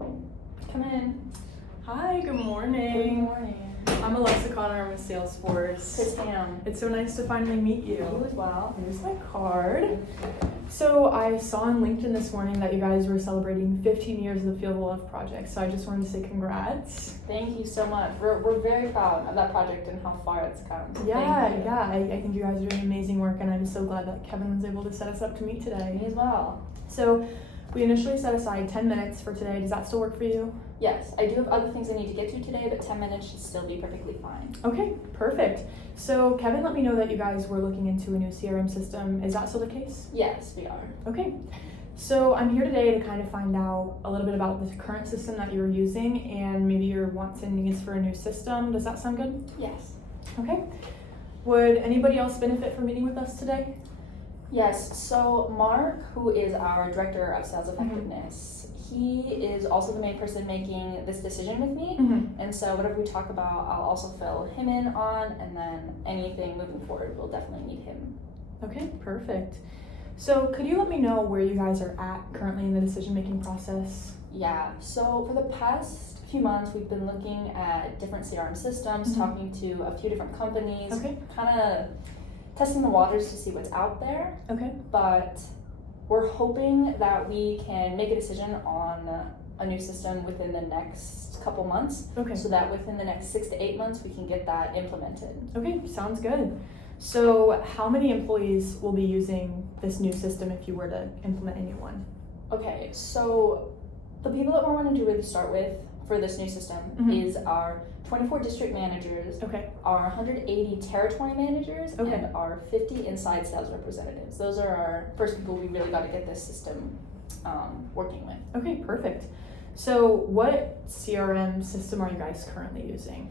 Come in. Hi, good morning. Good morning. I'm Alexa Connor, I'm with Salesforce. Chris Ham. It's so nice to finally meet you. You as well. Here's my card. So I saw on LinkedIn this morning that you guys were celebrating 15 years of the Feel the Love project, so I just wanted to say congrats. Thank you so much. We're very proud of that project and how far it's come. I think you guys are doing amazing work, and I'm so glad that Kevin was able to set us up to meet today. Me as well. So we initially set aside 10 minutes for today. Does that still work for you? Yes, I do have other things I need to get to today, but 10 minutes should still be perfectly fine. Okay, perfect. So Kevin let me know that you guys were looking into a new CRM system. Is that still the case? Yes, we are. Okay. So I'm here today to kind of find out a little bit about the current system that you're using and maybe your wants and needs for a new system. Does that sound good? Yes. Okay. Would anybody else benefit from meeting with us today? Yes, so Mark, who is our Director of Sales Effectiveness, he is also the main person making this decision with me. And so whatever we talk about, I'll also fill him in on, and then anything moving forward, we'll definitely need him. Okay, perfect. So could you let me know where you guys are at currently in the decision-making process? Yeah, so for the past few months, we've been looking at different CRM systems, talking to a few different companies, Okay. kind of testing the waters to see what's out there. Okay. But we're hoping that we can make a decision on a new system within the next couple months, Okay. so that within the next 6 to 8 months, we can get that implemented. Okay, sounds good. So how many employees will be using this new system if you were to implement a new one? Okay, so the people that we're wanting to really start with for this new system is our 24 district managers, Okay. our 180 territory managers, Okay. and our 50 inside sales representatives. Those are our first people we really got to get this system working with. Okay, perfect. So what CRM system are you guys currently using?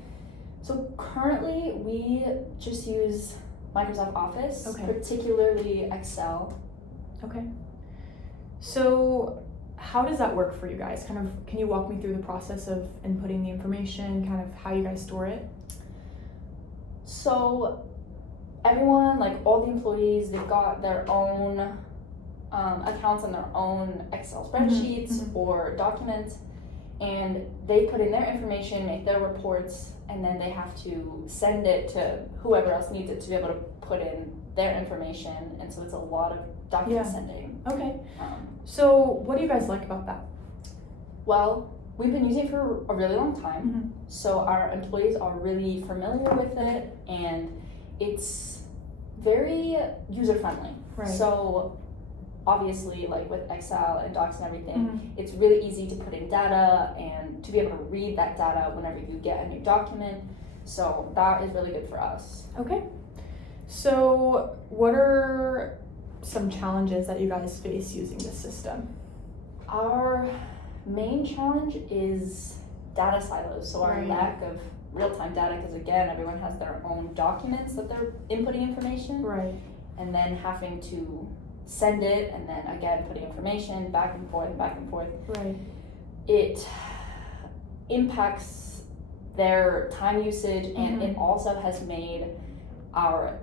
So currently we just use Microsoft Office, Okay. particularly Excel. Okay. So how does that work for you guys? Can you walk me through the process of inputting the information, kind of how you guys store it? So everyone, like all the employees, they've got their own accounts on their own Excel spreadsheets or documents, and they put in their information, make their reports, and then they have to send it to whoever else needs it to be able to put in their information. And so it's a lot of document sending. Okay. So what do you guys like about that? Well, we've been using it for a really long time, so our employees are really familiar with it, and it's very user-friendly. Right. So obviously, like with Excel and Docs and everything, it's really easy to put in data and to be able to read that data whenever you get a new document. So that is really good for us. Okay. So what are some challenges that you guys face using this system? Our main challenge is data silos, so our Right. lack of real-time data, because again, everyone has their own documents that they're inputting information, Right. and then having to send it, and then again putting information back and forth. Right. It impacts their time usage, and it also has made our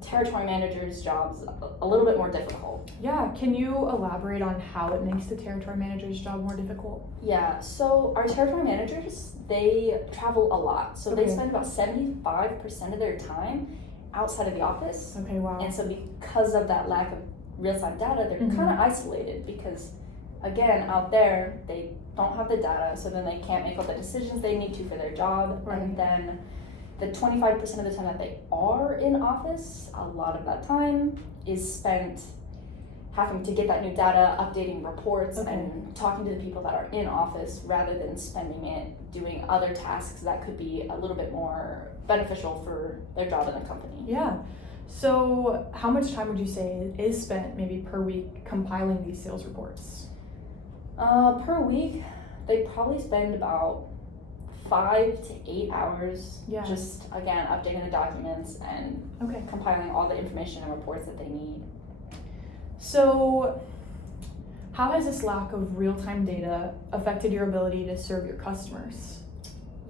territory managers' jobs a little bit more difficult. Yeah, can you elaborate on how it makes the territory manager's job more difficult? Yeah, so our territory managers, they travel a lot. So they Okay. spend about 75% of their time outside of the office. Okay, wow. And so because of that lack of real-time data, they're kind of isolated because, again, out there, they don't have the data, so then they can't make all the decisions they need to for their job. Right. And then the 25% of the time that they are in office, a lot of that time is spent having to get that new data, updating reports, Okay. and talking to the people that are in office rather than spending it doing other tasks that could be a little bit more beneficial for their job in the company. Yeah. So how much time would you say is spent maybe per week compiling these sales reports? Per week, they probably spend about 5 to 8 hours Yeah. just, again, updating the documents and Okay. compiling all the information and reports that they need. So how has this lack of real-time data affected your ability to serve your customers?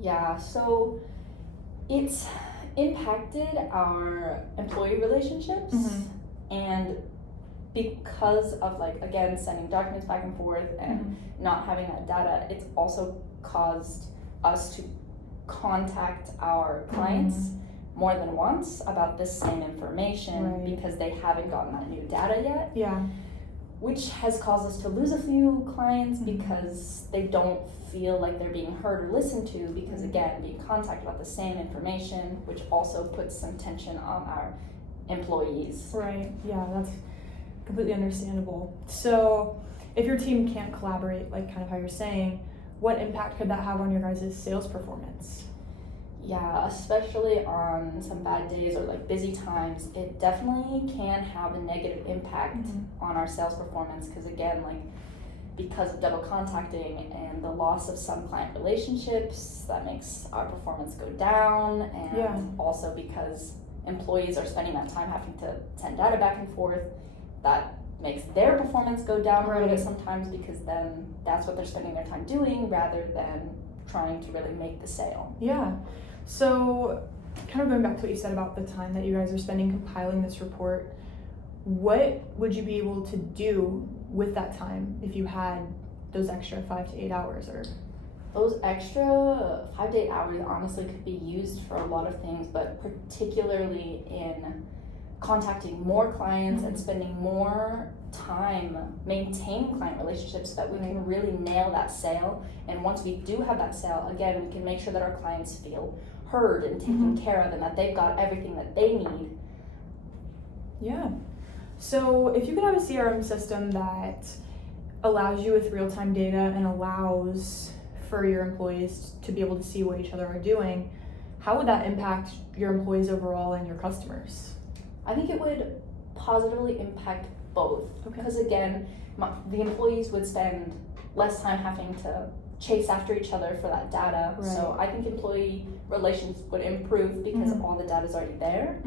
Yeah, so it's impacted our employee relationships, and because of like, again, sending documents back and forth and not having that data, it's also caused us to contact our clients more than once about this same information because they haven't gotten that new data yet. Yeah. Which has caused us to lose a few clients because they don't feel like they're being heard or listened to because, again, being contacted about the same information, which also puts some tension on our employees. Right, yeah, that's completely understandable. So if your team can't collaborate, like kind of how you're saying, what impact could that have on your guys' sales performance? Yeah, especially on some bad days or like busy times, it definitely can have a negative impact on our sales performance because, again, like because of double contacting and the loss of some client relationships, that makes our performance go down, and also because employees are spending that time having to send data back and forth, that makes their performance go down a little bit sometimes because then that's what they're spending their time doing rather than trying to really make the sale. Yeah. So kind of going back to what you said about the time that you guys are spending compiling this report, what would you be able to do with that time if you had those extra 5 to 8 hours? Or those extra 5 to 8 hours honestly could be used for a lot of things, but particularly in contacting more clients and spending more time maintaining client relationships so that we can really nail that sale. And once we do have that sale, again, we can make sure that our clients feel heard and taken care of and that they've got everything that they need. Yeah. So if you could have a CRM system that allows you with real-time data and allows for your employees to be able to see what each other are doing, how would that impact your employees overall and your customers? I think it would positively impact both. Because again, the employees would spend less time having to chase after each other for that data. So I think employee relations would improve because all the data is already there.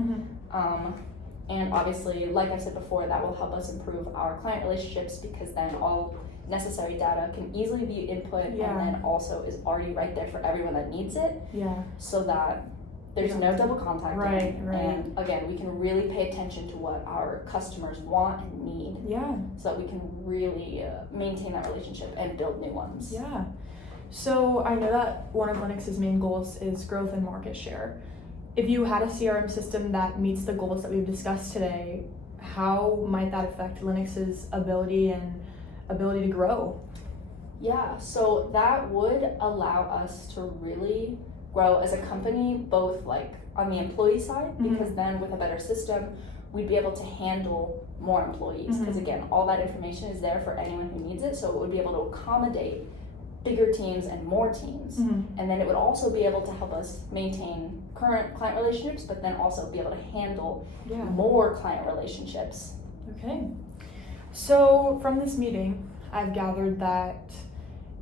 And obviously, like I said before, that will help us improve our client relationships because then all necessary data can easily be input and then also is already right there for everyone that needs it. So that there's no double contacting. And again, we can really pay attention to what our customers want and need. So that we can really maintain that relationship and build new ones. So I know that one of Linux's main goals is growth and market share. If you had a CRM system that meets the goals that we've discussed today, how might that affect Linux's ability to grow? Yeah, so that would allow us to really grow as a company, both like on the employee side, because then with a better system, we'd be able to handle more employees. Because again, all that information is there for anyone who needs it, so it would be able to accommodate bigger teams and more teams. And then it would also be able to help us maintain current client relationships, but then also be able to handle more client relationships. Okay. So from this meeting, I've gathered that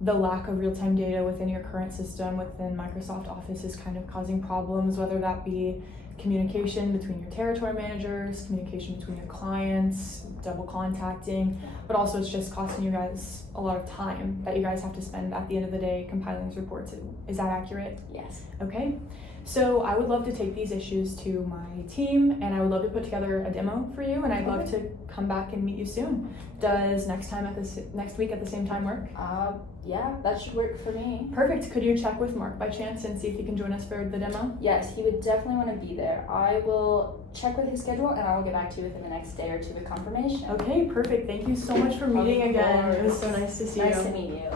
the lack of real-time data within your current system within Microsoft Office is kind of causing problems, whether that be communication between your territory managers, communication between your clients, double contacting, but also it's just costing you guys a lot of time that you guys have to spend at the end of the day compiling these reports. Is that accurate? Yes. Okay. So I would love to take these issues to my team and I would love to put together a demo for you and I'd love to come back and meet you soon. Does next week at the same time work? Yeah, that should work for me. Perfect. Could you check with Mark by chance and see if he can join us for the demo? Yes, he would definitely want to be there. I will check with his schedule and I will get back to you within the next day or two with confirmation. Okay, perfect. Thank you so much for meeting again. It was so nice to see you. Nice to meet you.